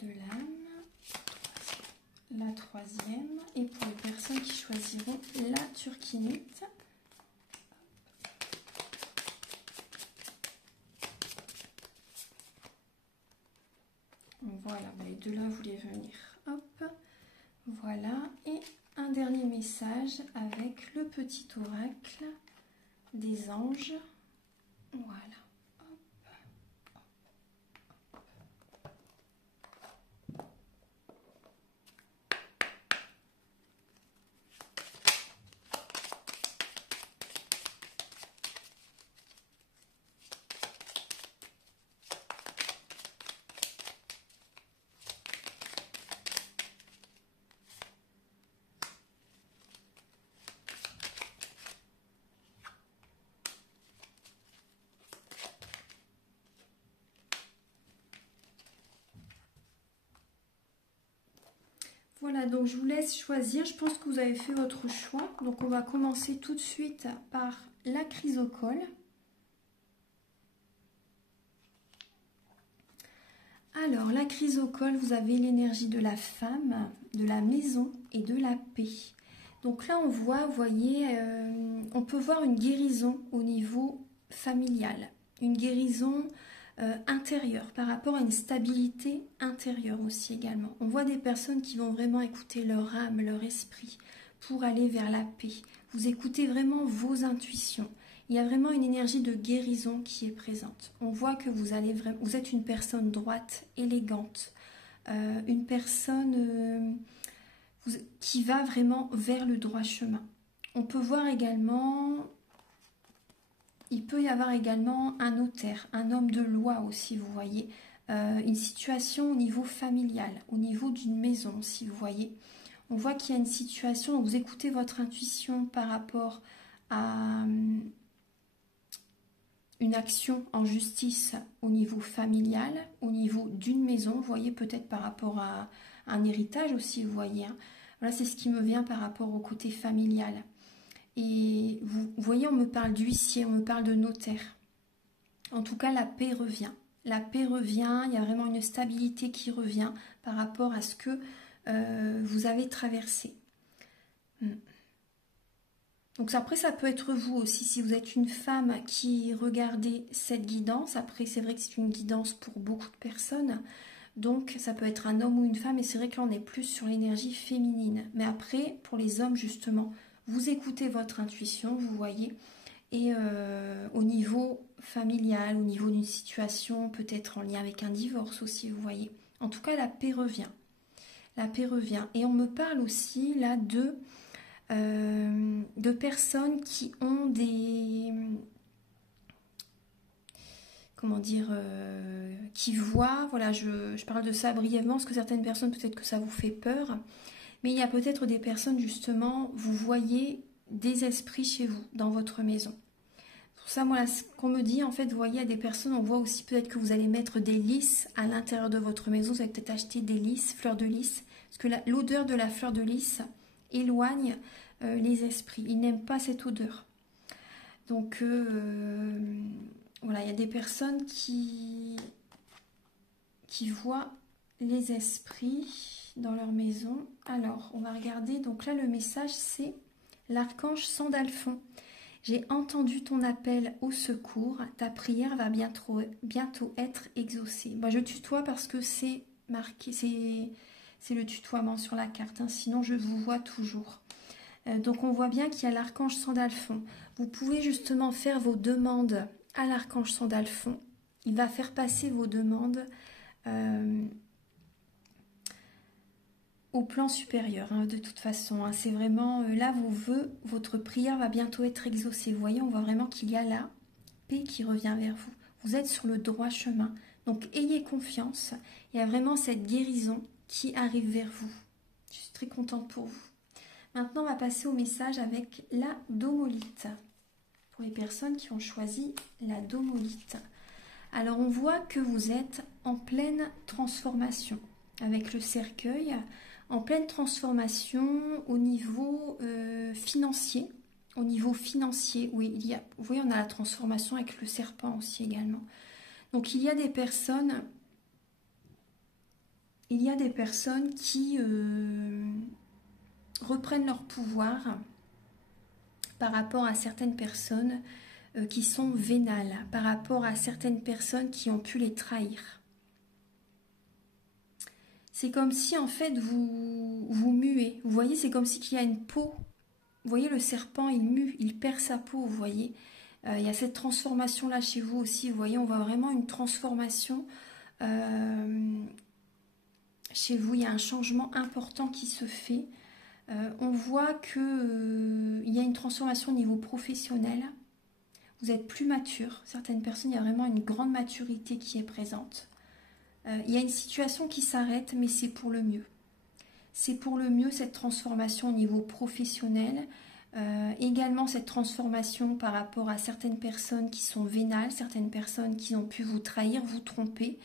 De l'âme, la troisième, et pour les personnes qui choisiront la turquinite, voilà, les deux là voulaient venir, hop, voilà, et un dernier message avec le petit oracle des anges, voilà. Voilà, donc je vous laisse choisir. Je pense que vous avez fait votre choix. Donc on va commencer tout de suite par la chrysocole. Alors, la chrysocole, vous avez l'énergie de la femme, de la maison et de la paix. Donc là, on voit, vous voyez, on peut voir une guérison au niveau familial, une guérison intérieure par rapport à une stabilité intérieure aussi également. On voit des personnes qui vont vraiment écouter leur âme, leur esprit pour aller vers la paix. Vous écoutez vraiment vos intuitions. Il y a vraiment une énergie de guérison qui est présente. On voit que vous êtes une personne droite, élégante, une personne qui va vraiment vers le droit chemin. On peut voir également, il peut y avoir également un notaire, un homme de loi aussi, vous voyez, une situation au niveau familial, au niveau d'une maison, si vous voyez. On voit qu'il y a une situation, vous écoutez votre intuition par rapport à une action en justice au niveau familial, au niveau d'une maison, vous voyez, peut-être par rapport à un héritage aussi, vous voyez. Hein. Voilà, c'est ce qui me vient par rapport au côté familial. Et vous voyez, on me parle d'huissier, on me parle de notaire. En tout cas, la paix revient. La paix revient, il y a vraiment une stabilité qui revient par rapport à ce que vous avez traversé. Donc après, ça peut être vous aussi, si vous êtes une femme qui regardez cette guidance. Après, c'est vrai que c'est une guidance pour beaucoup de personnes. Donc, ça peut être un homme ou une femme. Et c'est vrai que là, on est plus sur l'énergie féminine. Mais après, pour les hommes, justement, vous écoutez votre intuition, vous voyez. Et au niveau familial, au niveau d'une situation, peut-être en lien avec un divorce aussi, vous voyez. En tout cas, la paix revient. La paix revient. Et on me parle aussi, là, de personnes qui ont des, comment dire, qui voient, voilà, je parle de ça brièvement parce que certaines personnes, peut-être que ça vous fait peur, mais il y a peut-être des personnes, justement, vous voyez des esprits chez vous, dans votre maison. Pour ça, moi, ce qu'on me dit, en fait, vous voyez, il y a des personnes, on voit aussi peut-être que vous allez mettre des lys à l'intérieur de votre maison, vous allez peut-être acheter des lys, fleurs de lys, parce que l'odeur de la fleur de lys éloigne les esprits. Ils n'aiment pas cette odeur. Donc, voilà, il y a des personnes qui voient les esprits dans leur maison. Alors, on va regarder. Donc là, le message, c'est l'archange Sandalphon. J'ai entendu ton appel au secours. Ta prière va bientôt être exaucée. Bah, je tutoie parce que c'est marqué, c'est le tutoiement sur la carte. Hein, sinon, je vous vois toujours. Donc on voit bien qu'il y a l'archange Sandalphon. Vous pouvez justement faire vos demandes à l'archange Sandalphon. Il va faire passer vos demandes au plan supérieur, hein, de toute façon. Hein. C'est vraiment, là, votre prière va bientôt être exaucée. Vous voyez, on voit vraiment qu'il y a la paix qui revient vers vous. Vous êtes sur le droit chemin. Donc ayez confiance. Il y a vraiment cette guérison qui arrive vers vous. Je suis très contente pour vous. Maintenant, on va passer au message avec la domolite. Pour les personnes qui ont choisi la domolite. Alors, on voit que vous êtes en pleine transformation avec le cercueil, en pleine transformation au niveau financier. Au niveau financier, oui, vous voyez, on a la transformation avec le serpent aussi également. Donc, il y a des personnes qui reprennent leur pouvoir par rapport à certaines personnes qui sont vénales, par rapport à certaines personnes qui ont pu les trahir. C'est comme si en fait vous muez. Vous voyez, c'est comme si qu'il y a une peau. Vous voyez, le serpent, il mue, il perd sa peau, vous voyez. Il y a cette transformation-là chez vous aussi, vous voyez, on voit vraiment une transformation. Chez vous, il y a un changement important qui se fait. On voit qu'il y a une transformation au niveau professionnel. Vous êtes plus mature. Certaines personnes, il y a vraiment une grande maturité qui est présente. Il y a une situation qui s'arrête, mais c'est pour le mieux. C'est pour le mieux cette transformation au niveau professionnel. Également cette transformation par rapport à certaines personnes qui sont vénales, certaines personnes qui ont pu vous trahir, vous tromper.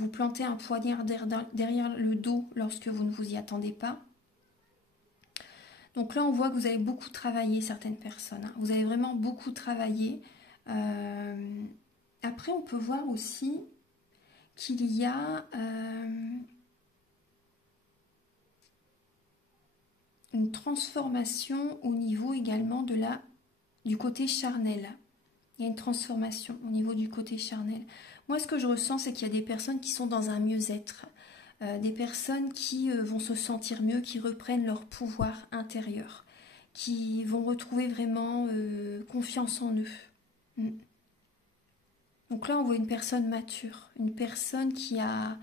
vous plantez un poignard derrière le dos lorsque vous ne vous y attendez pas. Donc là, on voit que vous avez beaucoup travaillé, certaines personnes. Hein. Vous avez vraiment beaucoup travaillé. Après, on peut voir aussi qu'il y a une transformation au niveau également du côté charnel. Il y a une transformation au niveau du côté charnel. Moi, ce que je ressens, c'est qu'il y a des personnes qui sont dans un mieux-être. Des personnes qui vont se sentir mieux, qui reprennent leur pouvoir intérieur, qui vont retrouver vraiment confiance en eux. Donc là, on voit une personne mature, une personne qui a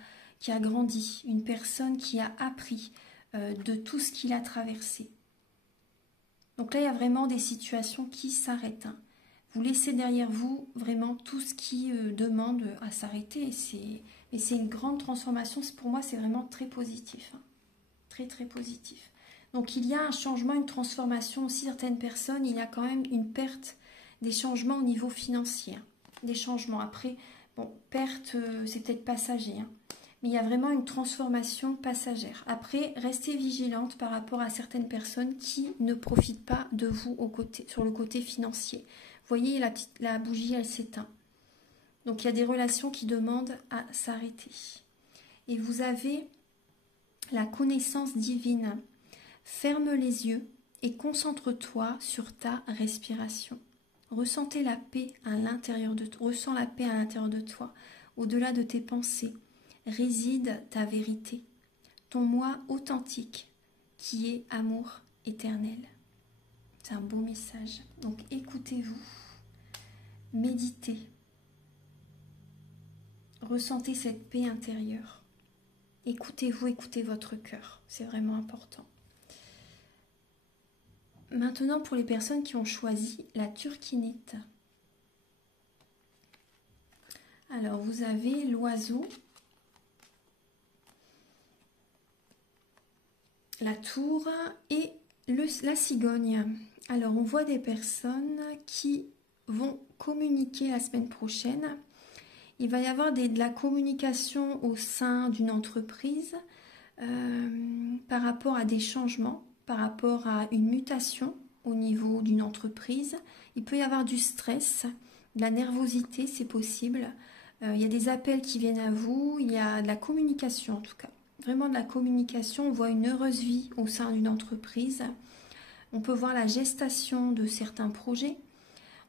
grandi, une personne qui a appris de tout ce qu'il a traversé. Donc là, il y a vraiment des situations qui s'arrêtent. Hein. Vous laissez derrière vous vraiment tout ce qui demande à s'arrêter. Mais c'est une grande transformation. Pour moi, c'est vraiment très positif. Hein. Très, très positif. Donc, il y a un changement, une transformation aussi. Certaines personnes, il y a quand même une perte, des changements au niveau financier. Hein. Des changements. Après, bon, perte, c'est peut-être passager. Hein. Mais il y a vraiment une transformation passagère. Après, restez vigilante par rapport à certaines personnes qui ne profitent pas de vous sur le côté financier. Vous voyez, la bougie, elle s'éteint. Donc, il y a des relations qui demandent à s'arrêter. Et vous avez la connaissance divine. Ferme les yeux et concentre-toi sur ta respiration. Ressentez la paix à l'intérieur de toi. Ressens la paix à l'intérieur de toi. Au-delà de tes pensées, réside ta vérité. Ton moi authentique qui est amour éternel. C'est un beau message. Donc, écoutez-vous. Méditez. Ressentez cette paix intérieure. Écoutez-vous, écoutez votre cœur. C'est vraiment important. Maintenant, pour les personnes qui ont choisi la turquinite. Alors, vous avez l'oiseau, la tour et la cigogne. Alors, on voit des personnes qui vont communiquer la semaine prochaine. Il va y avoir de la communication au sein d'une entreprise par rapport à des changements, par rapport à une mutation au niveau d'une entreprise. Il peut y avoir du stress, de la nervosité, c'est possible. Il y a des appels qui viennent à vous, il y a de la communication en tout cas. Vraiment de la communication, on voit une heureuse vie au sein d'une entreprise. On peut voir la gestation de certains projets.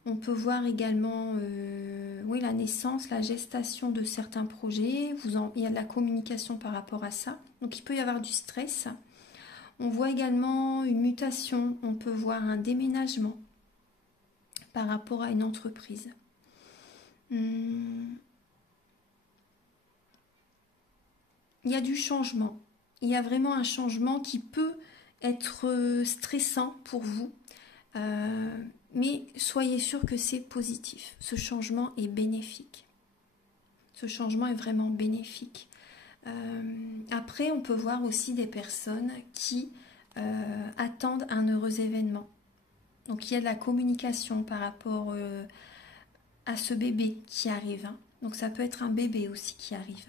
On peut voir également la naissance, la gestation de certains projets. Il y a de la communication par rapport à ça. Donc il peut y avoir du stress. On voit également une mutation. On peut voir un déménagement par rapport à une entreprise. Il y a du changement. Il y a vraiment un changement qui peut être stressant pour vous. Mais soyez sûr que c'est positif. Ce changement est bénéfique. Ce changement est vraiment bénéfique. Après, on peut voir aussi des personnes qui attendent un heureux événement. Donc, il y a de la communication par rapport à ce bébé qui arrive. Hein. Donc, ça peut être un bébé aussi qui arrive.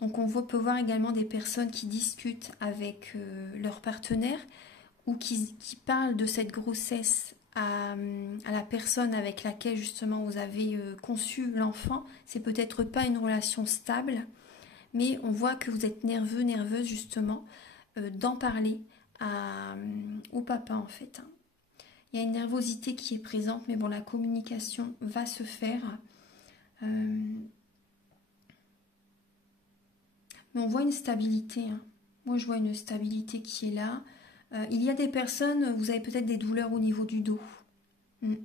Donc, peut voir également des personnes qui discutent avec leur partenaire ou qui parlent de cette grossesse à la personne avec laquelle justement vous avez conçu l'enfant. C'est peut-être pas une relation stable, mais on voit que vous êtes nerveux, nerveuse justement d'en parler au papa en fait. Il y a une nervosité qui est présente, mais bon, la communication va se faire. Mais on voit une stabilité. Hein. Moi, je vois une stabilité qui est là. Il y a des personnes, vous avez peut-être des douleurs au niveau du dos. Il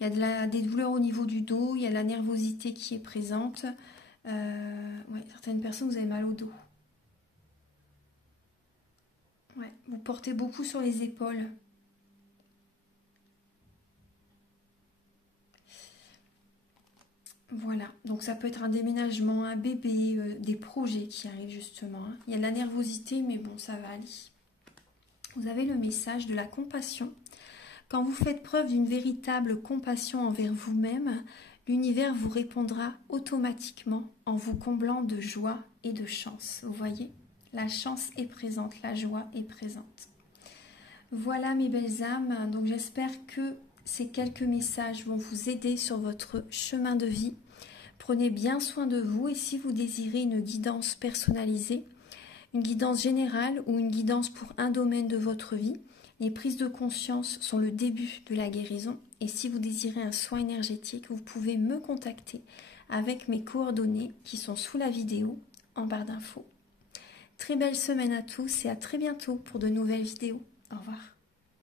y a des douleurs au niveau du dos, il y a de la nervosité qui est présente. Certaines personnes, vous avez mal au dos. Ouais, vous portez beaucoup sur les épaules. Voilà, donc ça peut être un déménagement, un bébé, des projets qui arrivent justement. Hein. Il y a de la nervosité, mais bon, ça va aller. Vous avez le message de la compassion. Quand vous faites preuve d'une véritable compassion envers vous-même, l'univers vous répondra automatiquement en vous comblant de joie et de chance. Vous voyez, la chance est présente, la joie est présente. Voilà mes belles âmes, donc j'espère que ces quelques messages vont vous aider sur votre chemin de vie. Prenez bien soin de vous et si vous désirez une guidance personnalisée, une guidance générale ou une guidance pour un domaine de votre vie, les prises de conscience sont le début de la guérison et si vous désirez un soin énergétique, vous pouvez me contacter avec mes coordonnées qui sont sous la vidéo en barre d'infos. Très belle semaine à tous et à très bientôt pour de nouvelles vidéos. Au revoir.